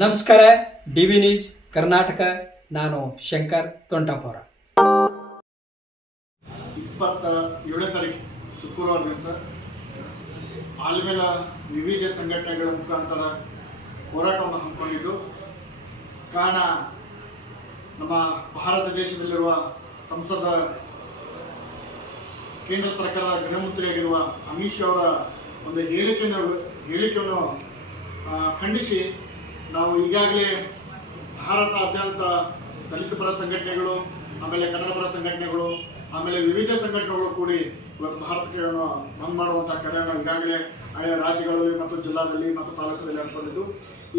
ನಮಸ್ಕಾರ D V news, Karnataka. ನಾನು ಶಂಕರ್ ತೊಂಟಾಪುರ. ಇಪ್ಪತ್ತ ಏಳನೇ ತಾರೀಕು ಶುಕ್ರವಾರ ದಿವಸ, ಆಲ್ಮೇಲ ವಿವಿಧ ಸಂಘಟನೆಗಳ ಮುಖಾಂತರ ಹೋರಾಟವನ್ನು ಹಮ್ಮಿಕೊಂಡಿದ್ದು, ಕಾರಣ ನಮ್ಮ ಭಾರತ ದೇಶದಲ್ಲಿರುವ ಸಂಸದ, ಕೇಂದ್ರ ಸರ್ಕಾರದ ಗೃಹ ಮಂತ್ರಿಯಾಗಿರುವ ಅಮಿತ್ ಶಾ ಅವರ ಒಂದು ಹೇಳಿಕೆಯನ್ನು ಹೇಳಿಕೆಯನ್ನು ಖಂಡಿಸಿ ನಾವು ಈಗಾಗಲೇ ಭಾರತಾದ್ಯಂತ ದಲಿತ ಪರ ಸಂಘಟನೆಗಳು, ಆಮೇಲೆ ಕನ್ನಡ ಪರ ಸಂಘಟನೆಗಳು, ಆಮೇಲೆ ವಿವಿಧ ಸಂಘಟನೆಗಳು ಕೂಡಿ ಇವತ್ತು ಭಾರತಕ್ಕೆ ಬಂದ್ ಮಾಡುವಂಥ ಕರೆಯನ್ನು ಈಗಾಗಲೇ ಆಯಾ ರಾಜ್ಯಗಳಲ್ಲಿ ಮತ್ತು ಜಿಲ್ಲಾದಲ್ಲಿ ಮತ್ತು ತಾಲೂಕಲ್ಲಿ ಹಮ್ಮಿಕೊಂಡಿದ್ದು.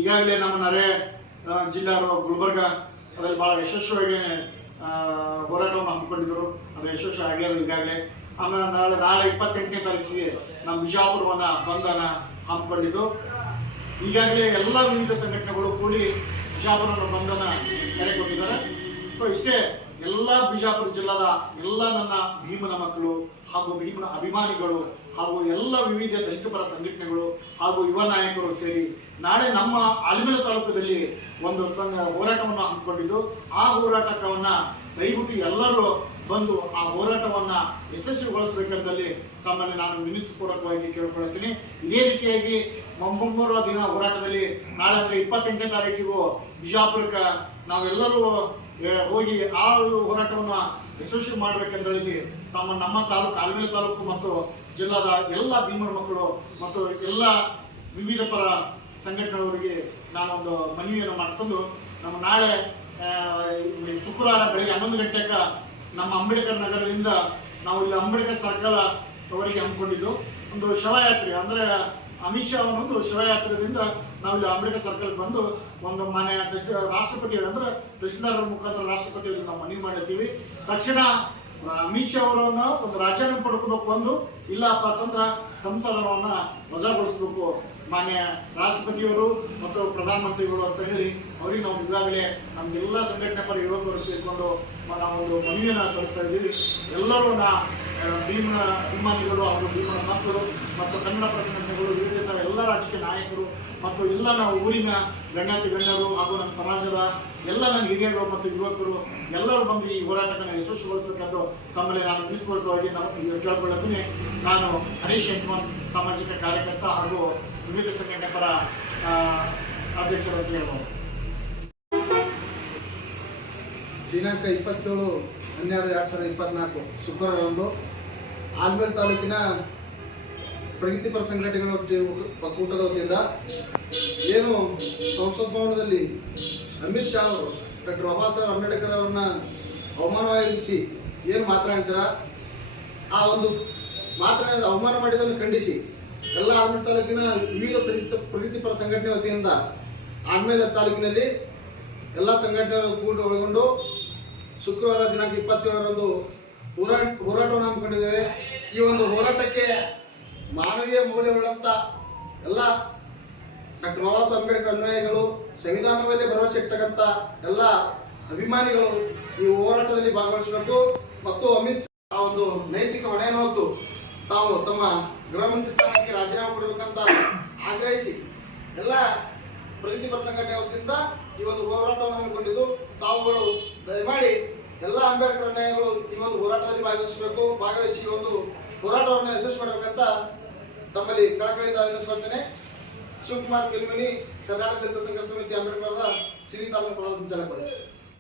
ಈಗಾಗಲೇ ನಮ್ಮ ನರೆ ಜಿಲ್ಲಾ ಗುಲ್ಬರ್ಗ, ಅದರಲ್ಲಿ ಭಾಳ ಯಶಸ್ವಿಯಾಗಿ ಹೋರಾಟವನ್ನು ಹಮ್ಮಿಕೊಂಡಿದ್ದರು. ಅದು ಯಶಸ್ವಿ ಆಗ್ಯದ ಈಗಾಗಲೇ. ಆಮೇಲೆ ನಾಳೆ ನಾಳೆ ಇಪ್ಪತ್ತೆಂಟನೇ ತಾರೀಕಿಗೆ ನಮ್ಮ ಬಿಜಾಪುರವನ್ನ ಬಂಧನ ಹಮ್ಮಿಕೊಂಡಿದ್ದು. ಈಗಾಗಲೇ ಎಲ್ಲ ವಿವಿಧ ಸಂಘಟನೆಗಳು ಕೂಡಿ ಬಿಜಾಪುರ ಬಂಧನ ಕರೆ ಕೊಟ್ಟಿದ್ದಾರೆ ಸೊ ಇಷ್ಟೇ ಎಲ್ಲ ಬಿಜಾಪುರ ಜಿಲ್ಲಾದ ಎಲ್ಲ ನನ್ನ ಭೀಮನ ಮಕ್ಕಳು ಹಾಗೂ ಭೀಮನ ಅಭಿಮಾನಿಗಳು ಹಾಗೂ ಎಲ್ಲ ವಿವಿಧ ದಲಿತ ಪರ ಸಂಘಟನೆಗಳು ಹಾಗೂ ಯುವ ನಾಯಕರು ಸೇರಿ ನಾಳೆ ನಮ್ಮ ಆಲ್ಮೇಲ ತಾಲೂಕದಲ್ಲಿ ಒಂದು ಸಂಘ ಹೋರಾಟವನ್ನು ಹಮ್ಮಿಕೊಂಡಿದ್ದು. ಆ ಹೋರಾಟವನ್ನು ದಯವಿಟ್ಟು ಎಲ್ಲರೂ ಬಂದು ಆ ಹೋರಾಟವನ್ನ ಯಶಸ್ವಿಗೊಳಿಸಬೇಕೆಂದಲ್ಲಿ ತಮ್ಮಲ್ಲಿ ನಾನು ವಿನಿಸ್ಪೂರ್ವಕವಾಗಿ ಕೇಳ್ಕೊಳ್ತೀನಿ. ಇದೇ ರೀತಿಯಾಗಿ ಮುಂಬರುವ ದಿನ ಹೋರಾಟದಲ್ಲಿ ನಾಳೆ ಅಂದ್ರೆ ಇಪ್ಪತ್ತೆಂಟನೇ ತಾರೀಕಿಗೂ ಬಿಜಾಪುರಕ್ಕೆ ನಾವೆಲ್ಲರೂ ಹೋಗಿ ಆ ಹೋರಾಟವನ್ನ ಯಶಸ್ವಿ ಮಾಡ್ಬೇಕೆಂದೇಳಿ ತಮ್ಮ ನಮ್ಮ ತಾಲೂಕು, ಆಲ್ಮೇಲೆ ತಾಲೂಕು ಮತ್ತು ಜಿಲ್ಲಾದ ಎಲ್ಲ ಭೀಮರ ಮಕ್ಕಳು ಮತ್ತು ಎಲ್ಲ ವಿವಿಧ ಪರ ಸಂಘಟನೆಯವರಿಗೆ ನಾನೊಂದು ಮನವಿಯನ್ನು ಮಾಡಿಕೊಂಡು ನಮ್ಮ ನಾಳೆ ಶುಕ್ರವಾರ ಬೆಳಗ್ಗೆ ಹನ್ನೊಂದು ಗಂಟೆಗೆ ನಮ್ಮ ಅಂಬೇಡ್ಕರ್ ನಗರದಿಂದ ನಾವು ಇಲ್ಲಿ ಅಂಬೇಡ್ಕರ್ ಸರ್ಕಲ್ ಅವರಿಗೆ ಹಮ್ಮಿಕೊಂಡಿದ್ದು. ಒಂದು ಶವಯಾತ್ರೆ, ಅಂದ್ರೆ ಅಮಿತ್ ಶಾ ಅವರೊಂದು ಶವಯಾತ್ರೆದಿಂದ ನಾವು ಇಲ್ಲಿ ಅಂಬೇಡ್ಕರ್ ಸರ್ಕಲ್ ಬಂದು ಒಂದು ಮನೆ ರಾಷ್ಟ್ರಪತಿ ಅಂದ್ರೆ ತಹಶೀಲ್ದಾರ್ ಮುಖಾಂತರ ರಾಷ್ಟ್ರಪತಿಗಳು ನಾವು ಮನವಿ ಮಾಡಿರ್ತೀವಿ. ತಕ್ಷಣ ಅಮಿತ್ ಶಾ ಅವರನ್ನ ಒಂದು ರಾಜೀನಾಮೆ ಪಡ್ಕೋಬೇಕು ಬಂದು ಇಲ್ಲಪ್ಪ ಅಂತಂದ್ರ ಸಂಸದನವನ್ನ ವಜಾಗೊಳಿಸಬೇಕು. ಮಾನ್ಯ ರಾಷ್ಟ್ರಪತಿಯವರು ಮತ್ತು ಪ್ರಧಾನಮಂತ್ರಿಗಳು ಅಂತ ಹೇಳಿ ಅವರಿಗೆ ನಾವು ಈಗಾಗಲೇ ನಮ್ಗೆಲ್ಲ ಸಂಘಟನೆ ಪರ ಯುವಕರು ಸೇರಿಕೊಂಡು ನಾವು ಒಂದು ಮನವಿಯನ್ನು ಸಲ್ಲಿಸ್ತಾ ಇದ್ದೀವಿ. ಎಲ್ಲರೂ ನಾ ಭೀಮನ ಅಭಿಮಾನಿಗಳು ಅವರ ಭೀಮನ ಮಕ್ಕಳು ಮತ್ತು ಕನ್ನಡ ಪ್ರತಿನಿಧಿಗಳು ಸಂಘಟನೆಗಳು ವಿವಿಧ ಎಲ್ಲ ರಾಜಕೀಯ ನಾಯಕರು ಮತ್ತು ಎಲ್ಲ ನಾವು ಊರಿನ ಗಣ್ಯಾತಿ ಗಣ್ಯರು ಹಾಗೂ ನಮ್ಮ ಸಮಾಜದ ಎಲ್ಲ ನನ್ನ ಹಿರಿಯರು ಮತ್ತು ಯುವಕರು ಎಲ್ಲರೂ ಬಂದು ಈ ಹೋರಾಟವನ್ನು ಯಶಸ್ವಿಗೊಳಿಸಬೇಕೆಂದು ತಮ್ಮಲ್ಲಿ ನಾನು ವಿನಿಸ್ಪೂರ್ವಕವಾಗಿ ನಾನು ಕೇಳ್ಕೊಳ್ಳುತ್ತೀನಿ. ನಾನು ಹರೀಶ್ ಶಂಕಮನ್ ಸಾಮಾಜಿಕ ಕಾರ್ಯಕರ್ತ ಹಾಗೂ ವಿವಿಧ ಸಂಘಟನೆ ಪರ ಅಧ್ಯಕ್ಷರು ಅಂತ ಹೇಳ್ಬೋದು. ದಿನಾಂಕ ಇಪ್ಪತ್ತೇಳು, ಹನ್ನೆರಡು, ಎರಡು ಸಾವಿರದ ಇಪ್ಪತ್ನಾಲ್ಕು ಶುಕ್ರವಾರದಂದು ಆಲ್ಮೇಲ್ ತಾಲೂಕಿನ ಪ್ರಗತಿಪರ ಸಂಘಟನೆಗಳ ಒಕ್ಕೂಟದ ವತಿಯಿಂದ ಏನು ಸಂಸತ್ ಭವನದಲ್ಲಿ ಅಮಿತ್ ಶಾ ಅವರು, ಡಾಕ್ಟರ್ ಬಾಬಾ ಸಾಹೇಬ್ ಅಂಬೇಡ್ಕರ್ ಅವರನ್ನ ಅವಮಾನವಾಗಿಸಿ ಏನು ಮಾತನಾಡಿದಾರ ಆ ಒಂದು ಮಾತನಾಡಿದ ಅವಮಾನ ಮಾಡಿದ್ದನ್ನು ಖಂಡಿಸಿ. ಎಲ್ಲ ಆಲ್ಮೇಲ್ ತಾಲೂಕಿನ ವಿವಿಧ ಪ್ರಗತಿ ಪ್ರಗತಿಪರ ಸಂಘಟನೆ ವತಿಯಿಂದ ಆಮೇಲೆ ತಾಲೂಕಿನಲ್ಲಿ ಎಲ್ಲ ಸಂಘಟನೆಗಳು ಕೂಡಿ ಒಳಗೊಂಡು ಶುಕ್ರವಾರ ದಿನಾಂಕ ಇಪ್ಪತ್ತೇಳರಂದು ಹೋರಾಟ ಹೋರಾಟವನ್ನು ಹಮ್ಮಿಕೊಂಡಿದ್ದೇವೆ. ಈ ಒಂದು ಹೋರಾಟಕ್ಕೆ ಮಾನವೀಯ ಮೌಲ್ಯಗಳಂತ ಎಲ್ಲ ಡಾಕ್ಟರ್ ಬಾಬಾ ಸಾಹೇಬ್ ಅಂಬೇಡ್ಕರ್ ಅನ್ವಯಗಳು ಸಂವಿಧಾನದಲ್ಲೇ ಭರವಸೆ ಇಟ್ಟಕ್ಕಂಥ ಎಲ್ಲ ಅಭಿಮಾನಿಗಳು ಈ ಹೋರಾಟದಲ್ಲಿ ಭಾಗವಹಿಸಬೇಕು. ಮತ್ತು ಅಮಿತ್ ಆ ಒಂದು ನೈತಿಕ ಹೊಣೆಯನ್ನು ಹೊತ್ತು ತಾವು ತಮ್ಮ ಗೃಹ ಮಂತ್ರಿ ಸ್ಥಾನಕ್ಕೆ ರಾಜೀನಾಮೆ ಕೊಡಬೇಕಂತ ಆಗ್ರಹಿಸಿ ಎಲ್ಲ ಪ್ರಗತಿಪರ ಸಂಘಟನೆ ವತಿಯಿಂದ ಈ ಒಂದು ಹೋರಾಟವನ್ನು ಹಮ್ಮಿಕೊಂಡಿದ್ದು, ತಾವುಗಳು ದಯಮಾಡಿ ಎಲ್ಲ ಅಂಬೇಡ್ಕರ್ ನ್ಯಾಯಗಳು ಈ ಒಂದು ಹೋರಾಟದಲ್ಲಿ ಭಾಗವಹಿಸಬೇಕು, ಭಾಗವಹಿಸಿ ಈ ಒಂದು ಹೋರಾಟವನ್ನು ಯಶಸ್ವಿ ಮಾಡಬೇಕಂತ ತಮ್ಮಲ್ಲಿ ಕಳಕಳಿಯಿಂದ ವಿನಂತಿಸ್ಕೊಳ್ತೇನೆ ಶಿವಕುಮಾರ್ ಕೆಲಮನಿ ಕರ್ನಾಟಕ ದಲಿತ ಸಂಘರ್ಷ ಸಮಿತಿ ಅಂಬೇಡ್ಕರ್ ಸಿರಿ ತಾಲೂಕು ಪ್ರಧಾನ ಸಂಚಾಲಕರು